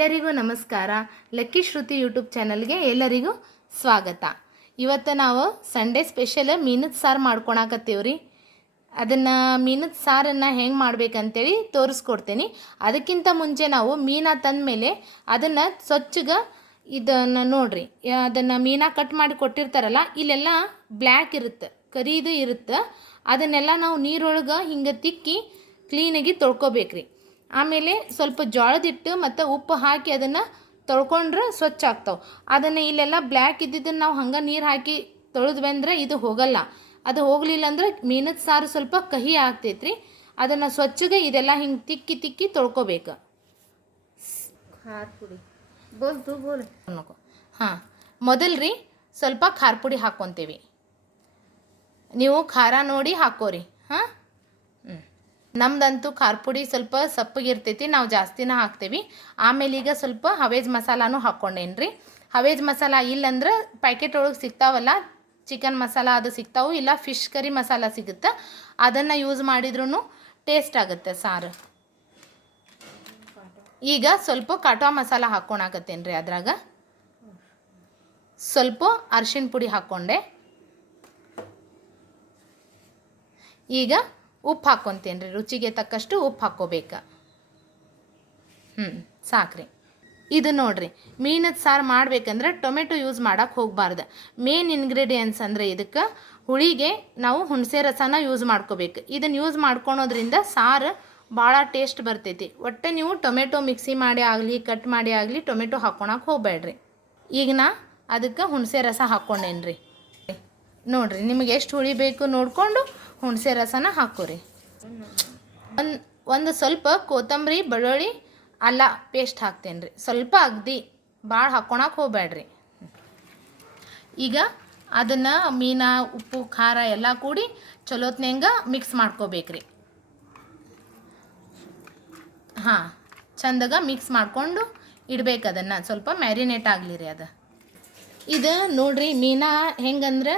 ಎಲ್ಲರಿಗೂ ನಮಸ್ಕಾರ. Lucky Shruti YouTube ಚಾನಲ್ಗೆ ಎಲ್ಲರಿಗೂ ಸ್ವಾಗತ. ಇವತ್ತು ನಾವು ಸಂಡೇ ಸ್ಪೆಷಲ್ ಮೀನದ ಸಾರು ಮಾಡ್ಕೊಳಕತ್ತೀವ್ರಿ ಅದನ್ನು ಮೀನದ ಸಾರನ್ನು ಹೆಂಗೆ ಮಾಡ್ಬೇಕಂತೇಳಿ ತೋರಿಸ್ಕೊಡ್ತೀನಿ. ಅದಕ್ಕಿಂತ ಮುಂಚೆ ನಾವು ಮೀನ ತಂದಮೇಲೆ ಅದನ್ನು ಸ್ವಚ್ಛಗೆ ಇದನ್ನು ನೋಡ್ರಿ. ಅದನ್ನು ಮೀನ ಕಟ್ ಮಾಡಿ ಕೊಟ್ಟಿರ್ತಾರಲ್ಲ, ಇಲ್ಲೆಲ್ಲ ಬ್ಲ್ಯಾಕ್ ಇರುತ್ತೆ, ಕರಿದು ಇರುತ್ತೆ. ಅದನ್ನೆಲ್ಲ ನಾವು ನೀರೊಳಗೆ ಹಿಂಗೆ ತಿಕ್ಕಿ ಕ್ಲೀನಾಗಿ ತೊಳ್ಕೊಬೇಕ್ರಿ. ಆಮೇಲೆ ಸ್ವಲ್ಪ ಜೋಳದಿಟ್ಟು ಮತ್ತು ಉಪ್ಪು ಹಾಕಿ ಅದನ್ನು ತೊಳ್ಕೊಂಡ್ರೆ ಸ್ವಚ್ಛ ಆಗ್ತಾವೆ. ಅದನ್ನು ಇಲ್ಲೆಲ್ಲ ಬ್ಲ್ಯಾಕ್ ಇದ್ದಿದ್ದನ್ನು ನಾವು ಹಂಗೆ ನೀರು ಹಾಕಿ ತೊಳೆದ್ವಿ ಅಂದರೆ ಇದು ಹೋಗಲ್ಲ. ಅದು ಹೋಗಲಿಲ್ಲ ಅಂದ್ರೆ ಮೀನದ ಸಾರು ಸ್ವಲ್ಪ ಕಹಿ ಆಗ್ತೈತ್ರಿ. ಅದನ್ನು ಸ್ವಚ್ಛಗೆ ಇದೆಲ್ಲ ಹಿಂಗೆ ತಿಕ್ಕಿ ತಿಕ್ಕಿ ತೊಳ್ಕೊಬೇಕು. ಹಾಂ ಮೊದಲ್ರಿ ಸ್ವಲ್ಪ ಖಾರ ಪುಡಿ ಹಾಕ್ಕೊತೀವಿ ನೀವು ಖಾರ ನೋಡಿ ಹಾಕೋರಿ. ಹಾಂ? ನಮ್ದಂತೂ ಖಾರ ಪುಡಿ ಸ್ವಲ್ಪ ಸಪ್ಪಗಿರ್ತೈತಿ, ನಾವು ಜಾಸ್ತಿನ ಹಾಕ್ತೇವೆ. ಆಮೇಲೆ ಈಗ ಸ್ವಲ್ಪ ಹವೇಜ್ ಮಸಾಲಾನು ಹಾಕ್ಕೊಂಡೇನ್ರಿ. ಹವೇಜ್ ಮಸಾಲ ಇಲ್ಲಂದ್ರೆ ಪ್ಯಾಕೆಟ್ ಒಳಗೆ ಸಿಗ್ತಾವಲ್ಲ ಚಿಕನ್ ಮಸಾಲ ಅದು ಸಿಗ್ತಾವು, ಇಲ್ಲ ಫಿಶ್ ಕರಿ ಮಸಾಲ ಸಿಗುತ್ತೆ, ಅದನ್ನು ಯೂಸ್ ಮಾಡಿದ್ರೂ ಟೇಸ್ಟ್ ಆಗುತ್ತೆ ಸಾರು. ಈಗ ಸ್ವಲ್ಪ ಕಟಾ ಮಸಾಲ ಹಾಕ್ಕೊಂಡಾಗತ್ತೇನು ರೀ ಅದ್ರಾಗ. ಸ್ವಲ್ಪ ಅರ್ಶಿಣ ಪುಡಿ ಹಾಕ್ಕೊಂಡೆ. ಈಗ ಉಪ್ಪು ಹಾಕ್ಕೊತೇನೆ ರೀ ರುಚಿಗೆ ತಕ್ಕಷ್ಟು ಉಪ್ಪು ಹಾಕ್ಕೋಬೇಕು. ಹ್ಞೂ ಸಾಕ್ರಿ. ಇದು ನೋಡ್ರಿ, ಮೀನದ ಸಾರು ಮಾಡ್ಬೇಕಂದ್ರೆ ಟೊಮೆಟೊ ಯೂಸ್ ಮಾಡಕ್ಕೆ ಹೋಗಬಾರ್ದು. ಮೇನ್ ಇಂಗ್ರೀಡಿಯೆಂಟ್ಸ್ ಅಂದರೆ ಇದಕ್ಕೆ ಹುಳಿಗೆ ನಾವು ಹುಣಸೆ ರಸನ ಯೂಸ್ ಮಾಡ್ಕೋಬೇಕು. ಇದನ್ನು ಯೂಸ್ ಮಾಡ್ಕೊಳೋದ್ರಿಂದ ಸಾರು ಭಾಳ ಟೇಸ್ಟ್ ಬರ್ತೈತಿ. ಒಟ್ಟು ನೀವು ಟೊಮೆಟೊ ಮಿಕ್ಸಿ ಮಾಡಿ ಆಗಲಿ, ಕಟ್ ಮಾಡಿ ಆಗಲಿ, ಟೊಮೆಟೊ ಹಾಕ್ಕೊಳಕ್ಕೆ ಹೋಗಬೇಡ್ರಿ ಈಗ ನಾ ಅದಕ್ಕೆ ಹುಣಸೆ ರಸ ಹಾಕ್ಕೊಂಡೇನಿ ರೀ ನೋಡ್ರಿ, ನಿಮಗೆ ಎಷ್ಟು ಹುಳಿ ಬೇಕು ನೋಡಿಕೊಂಡು ಹುಣಸೆ ರಸನ ಹಾಕೋರಿ. ಒಂದು ಒಂದು ಸ್ವಲ್ಪ ಕೊತ್ತಂಬರಿ, ಬೆಳ್ಳುಳ್ಳಿ, ಅಲ್ಲ ಪೇಸ್ಟ್ ಹಾಕ್ತೇನೆ ರೀ ಸ್ವಲ್ಪ ಅಗ್ದಿ ಭಾಳ ಹಾಕ್ಕೊಳಕ್ಕೆ ಹೋಗ್ಬೇಡ್ರಿ ಈಗ ಅದನ್ನು ಮೀನ, ಉಪ್ಪು, ಖಾರ ಎಲ್ಲ ಕೂಡಿ ಚಲೋತ್ನಂಗ ಮಿಕ್ಸ್ ಮಾಡ್ಕೋಬೇಕ್ರಿ. ಹಾಂ, ಚಂದಾಗ ಮಿಕ್ಸ್ ಮಾಡಿಕೊಂಡು ಇಡ್ಬೇಕು ಅದನ್ನು. ಸ್ವಲ್ಪ ಮ್ಯಾರಿನೇಟ್ ಆಗಲಿ ರೀ ಅದು. ಇದು ನೋಡಿರಿ, ಮೀನಾ ಹೆಂಗಂದ್ರೆ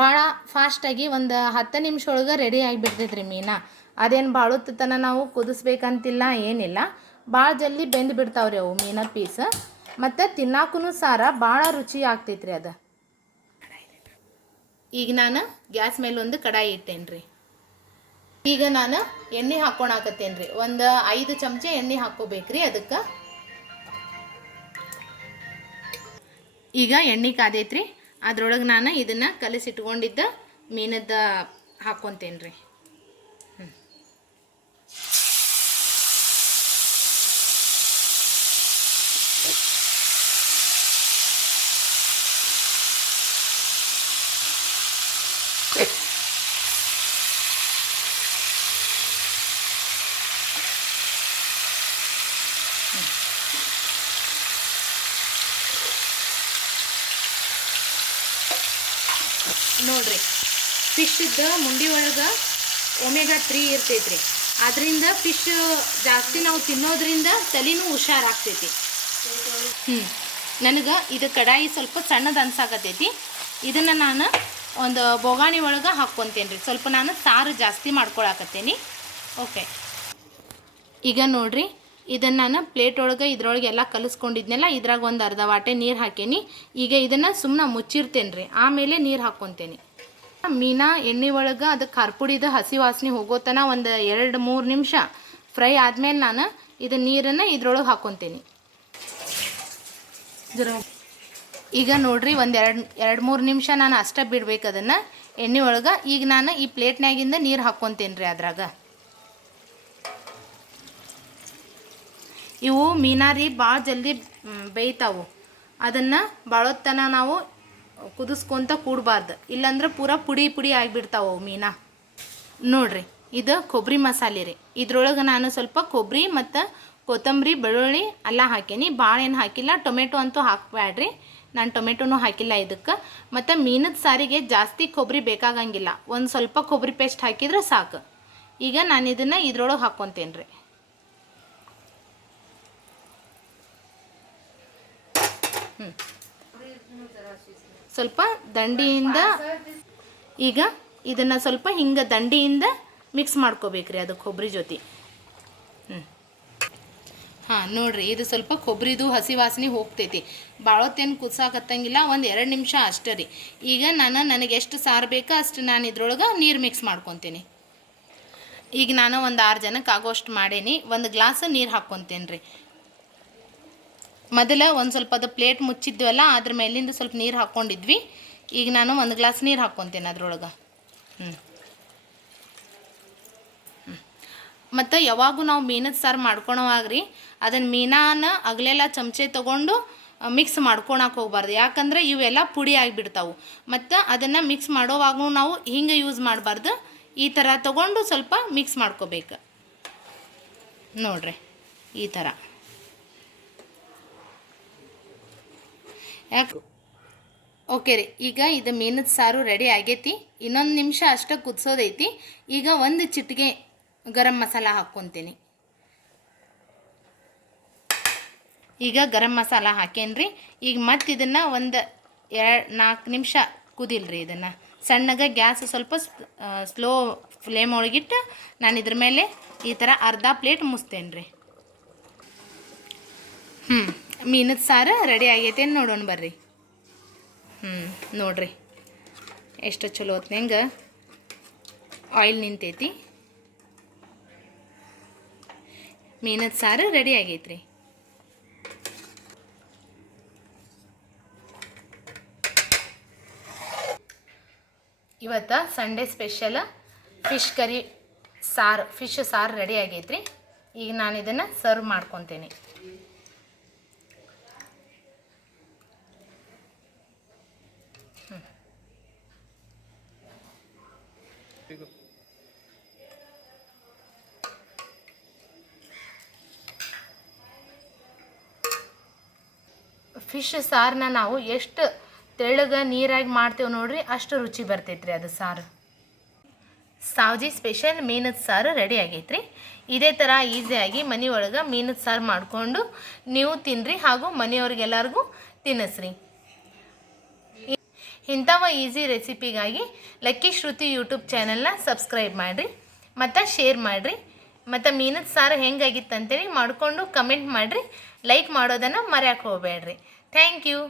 ಭಾಳ ಫಾಸ್ಟಾಗಿ ಒಂದು ಹತ್ತು ನಿಮಿಷ ಒಳಗೆ ರೆಡಿ ಆಗಿಬಿಡ್ತೈತೆ ರೀ ಮೀನಾ. ಅದೇನು ಭಾಳ ತನ ನಾವು ಕುದಿಸ್ಬೇಕಂತಿಲ್ಲ, ಏನಿಲ್ಲ. ಭಾಳ ಜಲ್ದಿ ಬೆಂದು ಬಿಡ್ತಾವ್ರಿ ಅವು ಮೀನ ಪೀಸ್ ಮತ್ತು ತಿನ್ನಾಕೂ ಸಾರ ಭಾಳ ರುಚಿ ಆಗ್ತೈತೆ ರೀ ಅದು. ಈಗ ನಾನು ಗ್ಯಾಸ್ ಮೇಲೆ ಒಂದು ಕಡಾಯಿ ಇಟ್ಟೇನ್ರಿ. ರೀ ಈಗ ನಾನು ಎಣ್ಣೆ ಹಾಕ್ಕೊಳಕತ್ತೇನೆ ರೀ ಒಂದು ಐದು ಚಮಚ ಎಣ್ಣೆ ಹಾಕ್ಕೋಬೇಕ್ರಿ ಅದಕ್ಕೆ. ಈಗ ಎಣ್ಣೆ ಕಾದೈತ್ರಿ. ಅದ್ರೊಳಗೆ ನಾನು ಇದನ್ನು ಕಲಸಿಟ್ಕೊಂಡಿದ್ದ ಮೀನದ್ದು ಹಾಕ್ಕೊತೇನೆ ರೀ ನೋಡ್ರಿ. ಇದ್ದ ಮುಂಡಿ ಒಳಗೆ ಒಮೆಗಾ ತ್ರೀ ಇರ್ತೈತ್ರಿ. ಅದರಿಂದ ಫಿಶ್ ಜಾಸ್ತಿ ನಾವು ತಿನ್ನೋದ್ರಿಂದ ತಲೆನೂ ಹುಷಾರಾಗ್ತೈತಿ ಹ್ಞೂ ನನಗೆ ಇದು ಕಡಾಯಿ ಸ್ವಲ್ಪ ಸಣ್ಣದು ಅನ್ಸಾಕತ್ತೈತಿ ಇದನ್ನು ನಾನು ಒಂದು ಬೊಗಾಣಿ ಒಳಗೆ ಹಾಕ್ಕೊತೇನೆ ಸ್ವಲ್ಪ ನಾನು ಸಾರು ಜಾಸ್ತಿ ಮಾಡ್ಕೊಳಕತ್ತೇನಿ. ಓಕೆ ಈಗ ನೋಡ್ರಿ ಇದನ್ನು ನಾನು ಪ್ಲೇಟ್ ಒಳಗೆ ಇದ್ರೊಳಗೆ ಎಲ್ಲ ಕಲಿಸ್ಕೊಂಡಿದ್ನೆಲ್ಲ, ಇದ್ರಾಗ ಒಂದು ಅರ್ಧ ವಾಟೆ ನೀರು ಹಾಕೇನಿ. ಈಗ ಇದನ್ನು ಸುಮ್ಮನೆ ಮುಚ್ಚಿರ್ತೇನೆ ರೀ ಆಮೇಲೆ ನೀರು ಹಾಕ್ಕೊತೇನೆ ಮೀನಾ, ಎಣ್ಣೆ ಒಳಗೆ ಅದು ಖಾರಪುಡಿದ ಹಸಿ ವಾಸನೆ ಹೋಗೋತನ ಒಂದು ಎರಡು, ಮೂರು ನಿಮಿಷ ಫ್ರೈ ಆದಮೇಲೆ ನಾನು ಇದು ನೀರನ್ನು ಇದ್ರೊಳಗೆ ಹಾಕ್ಕೊತೇನೆ ಈಗ ನೋಡ್ರಿ ಒಂದು ಎರಡು ಎರಡು, ಮೂರು ನಿಮಿಷ ನಾನು ಅಷ್ಟೇ ಬಿಡ್ಬೇಕು ಅದನ್ನು. ಎಣ್ಣೆ ಒಳಗೆ ಈಗ ನಾನು ಈ ಪ್ಲೇಟ್ನ್ಯಾಗಿಂದ ನೀರು ಹಾಕ್ಕೊತೇನೆ ರೀ ಅದ್ರಾಗ. ಇವು ಮೀನಾರಿ ಭಾಳ ಜಲ್ದಿ ಬೇಯ್ತಾವು. ಅದನ್ನು ಭಾಳೊತ್ತನ ನಾವು ಕುದಿಸ್ಕೊತ ಕೂಡಬಾರ್ದು. ಇಲ್ಲಾಂದ್ರೆ ಪೂರಾ ಪುಡಿ ಪುಡಿ ಆಗಿಬಿಡ್ತಾವೆ ಮೀನಾ. ನೋಡ್ರಿ, ಇದು ಕೊಬ್ಬರಿ ಮಸಾಲೆ ರೀ. ಇದ್ರೊಳಗೆ ನಾನು ಸ್ವಲ್ಪ ಕೊಬ್ಬರಿ ಮತ್ತು ಕೊತ್ತಂಬರಿ, ಬೆಳ್ಳುಳ್ಳಿ ಎಲ್ಲ ಹಾಕೀನಿ. ಭಾಳ ಏನು ಹಾಕಿಲ್ಲ, ಟೊಮೆಟೊ ಅಂತೂ ಹಾಕಬೇಡ್ರಿ ನಾನು ಟೊಮೆಟೊನೂ ಹಾಕಿಲ್ಲ ಇದಕ್ಕೆ. ಮತ್ತು ಮೀನದ ಸಾರಿಗೆ ಜಾಸ್ತಿ ಕೊಬ್ಬರಿ ಬೇಕಾಗಂಗಿಲ್ಲ. ಒಂದು ಸ್ವಲ್ಪ ಕೊಬ್ಬರಿ ಪೇಸ್ಟ್ ಹಾಕಿದ್ರೆ ಸಾಕು. ಈಗ ನಾನು ಇದನ್ನು ಇದ್ರೊಳಗೆ ಹಾಕ್ಕೊತೇನೆ ರೀ ಸ್ವಲ್ಪ ದಂಡಿಯಿಂದ ಈಗ ಇದನ್ನು ಸ್ವಲ್ಪ ಹಿಂಗೆ ದಂಡಿಯಿಂದ ಮಿಕ್ಸ್ ಮಾಡ್ಕೋಬೇಕ್ರಿ ಅದು ಕೊಬ್ಬರಿ ಜೊತೆ. ಹಾಂ, ನೋಡ್ರಿ, ಇದು ಸ್ವಲ್ಪ ಕೊಬ್ಬರಿದು ಹಸಿ ವಾಸನೆ ಹೋಗ್ತೈತಿ. ಭಾಳೊತ್ತೇನು ಕುದ್ಸಾಕತ್ತಂಗಿಲ್ಲ, ಒಂದು ಎರಡು ನಿಮಿಷ ಅಷ್ಟೇ ರೀ. ಈಗ ನಾನು ನನಗೆ ಎಷ್ಟು ಸಾರು ಬೇಕೋ ಅಷ್ಟು ನಾನು ಇದ್ರೊಳಗೆ ನೀರು ಮಿಕ್ಸ್ ಮಾಡ್ಕೊತೀನಿ. ಈಗ ನಾನು ಒಂದು ಆರು ಜನಕ್ಕೆ ಆಗೋಷ್ಟು ಮಾಡೇನಿ, ಒಂದು ಗ್ಲಾಸ್ ನೀರು ಹಾಕ್ಕೊತೇನೆ ರೀ ಮೊದಲ ಒಂದು ಸ್ವಲ್ಪ ಅದು ಪ್ಲೇಟ್ ಮುಚ್ಚಿದ್ವಲ್ಲ, ಅದ್ರ ಮೇಲಿಂದ ಸ್ವಲ್ಪ ನೀರು ಹಾಕ್ಕೊಂಡಿದ್ವಿ ಈಗ ನಾನು ಒಂದು ಗ್ಲಾಸ್ ನೀರು ಹಾಕ್ಕೊತೀನಿ ಅದ್ರೊಳಗೆ. ಹ್ಞೂ ಮತ್ತು ಯಾವಾಗೂ ನಾವು ಮೀನದ ಸಾರು ಮಾಡ್ಕೊಳೋವಾಗ ರೀ ಅದನ್ನು ಮೀನಾನ ಅಗಲೆಲ್ಲ ಚಮಚೆ ತೊಗೊಂಡು ಮಿಕ್ಸ್ ಮಾಡ್ಕೊಳಕ್ಕೆ ಹೋಗ್ಬಾರ್ದು. ಯಾಕಂದರೆ ಇವೆಲ್ಲ ಪುಡಿ ಆಗಿಬಿಡ್ತಾವೆ. ಮತ್ತು ಅದನ್ನು ಮಿಕ್ಸ್ ಮಾಡೋವಾಗೂ ನಾವು ಹಿಂಗೆ ಯೂಸ್ ಮಾಡಬಾರ್ದು. ಈ ಥರ ತೊಗೊಂಡು ಸ್ವಲ್ಪ ಮಿಕ್ಸ್ ಮಾಡ್ಕೋಬೇಕು. ನೋಡ್ರಿ, ಈ ಥರ ಯಾಕೆ? ಓಕೆ ರೀ. ಈಗ ಇದು ಮೀನದ ಸಾರು ರೆಡಿ ಆಗೈತಿ. ಇನ್ನೊಂದು ನಿಮಿಷ ಅಷ್ಟೇ ಕುದಿಸೋದೈತಿ. ಈಗ ಒಂದು ಚಿಟಿಗೆ ಗರಂ ಮಸಾಲ ಹಾಕ್ಕೊತೀನಿ ಈಗ ಗರಂ ಮಸಾಲ ಹಾಕೇನ್ರಿ. ಈಗ ಮತ್ತೆ ಇದನ್ನು ಒಂದು ಎರಡು ನಾಲ್ಕು ನಿಮಿಷ ಕುದಿಲ್ರಿ ಇದನ್ನು. ಸಣ್ಣಗೆ ಗ್ಯಾಸ್ ಸ್ವಲ್ಪ ಸ್ಲೋ ಫ್ಲೇಮ್ ಒಳಗಿಟ್ಟು ನಾನು ಇದ್ರ ಮೇಲೆ ಈ ಥರ ಅರ್ಧ ಪ್ಲೇಟ್ ಮುಸ್ತೇನೆ ರೀ ಹ್ಞೂ ಮೀನದ ಸಾರು ರೆಡಿ ಆಗೈತೆ ನೋಡೋಣ ಬರ್ರಿ. ಹ್ಞೂ ನೋಡ್ರಿ. ಎಷ್ಟು ಚಲೋ ಹೊತ್ನಂಗೆ ಆಯಿಲ್ ನಿಂತೈತಿ. ಮೀನದ ಸಾರು ರೆಡಿ ಆಗೈತ್ರಿ. ಇವತ್ತು ಸಂಡೇ ಸ್ಪೆಷಲ್ ಫಿಶ್ ಕರಿ ಸಾರು, ಫಿಶ್ ಸಾರು ರೆಡಿ ಆಗೈತ್ರಿ. ಈಗ ನಾನು ಇದನ್ನು ಸರ್ವ್ ಮಾಡ್ಕೊತೀನಿ. ಫಿಶ್ ಸಾರನ್ನ ನಾವು ಎಷ್ಟು ತೆಳ್ಳಗೆ ನೀರಾಗಿ ಮಾಡ್ತೇವೆ ನೋಡ್ರಿ, ಅಷ್ಟು ರುಚಿ ಬರ್ತೈತ್ರಿ ಅದು ಸಾರು. ಸಾವ್ಜಿ ಸ್ಪೆಷಲ್ ಮೀನದ ಸಾರು ರೆಡಿ ಆಗೈತ್ರಿ. ಇದೇ ಥರ ಈಸಿಯಾಗಿ ಮನೆಯೊಳಗೆ ಮೀನದ ಸಾರು ಮಾಡಿಕೊಂಡು ನೀವು ತಿನ್ನಿರಿ ಹಾಗೂ ಮನೆಯವ್ರಿಗೆಲ್ಲರಿಗೂ ತಿನ್ನಿಸ್ರಿ ಇಂಥವ ಈಸಿ ರೆಸಿಪಿಗಾಗಿ ಲಕ್ಕಿ ಶ್ರುತಿ ಯೂಟ್ಯೂಬ್ ಚಾನಲ್ನ ಸಬ್ಸ್ಕ್ರೈಬ್ ಮಾಡಿರಿ, ಮತ್ತು ಶೇರ್ ಮಾಡಿರಿ, ಮತ್ತು ಮೀನದ ಸಾರು ಹೆಂಗಾಗಿತ್ತು ಅಂತೇಳಿ ಮಾಡಿಕೊಂಡು ಕಮೆಂಟ್ ಮಾಡಿರಿ ಲೈಕ್ ಮಾಡೋದನ್ನು ಮರ್ಯಾಕೆ ಹೋಗಬೇಡ್ರಿ. Thank you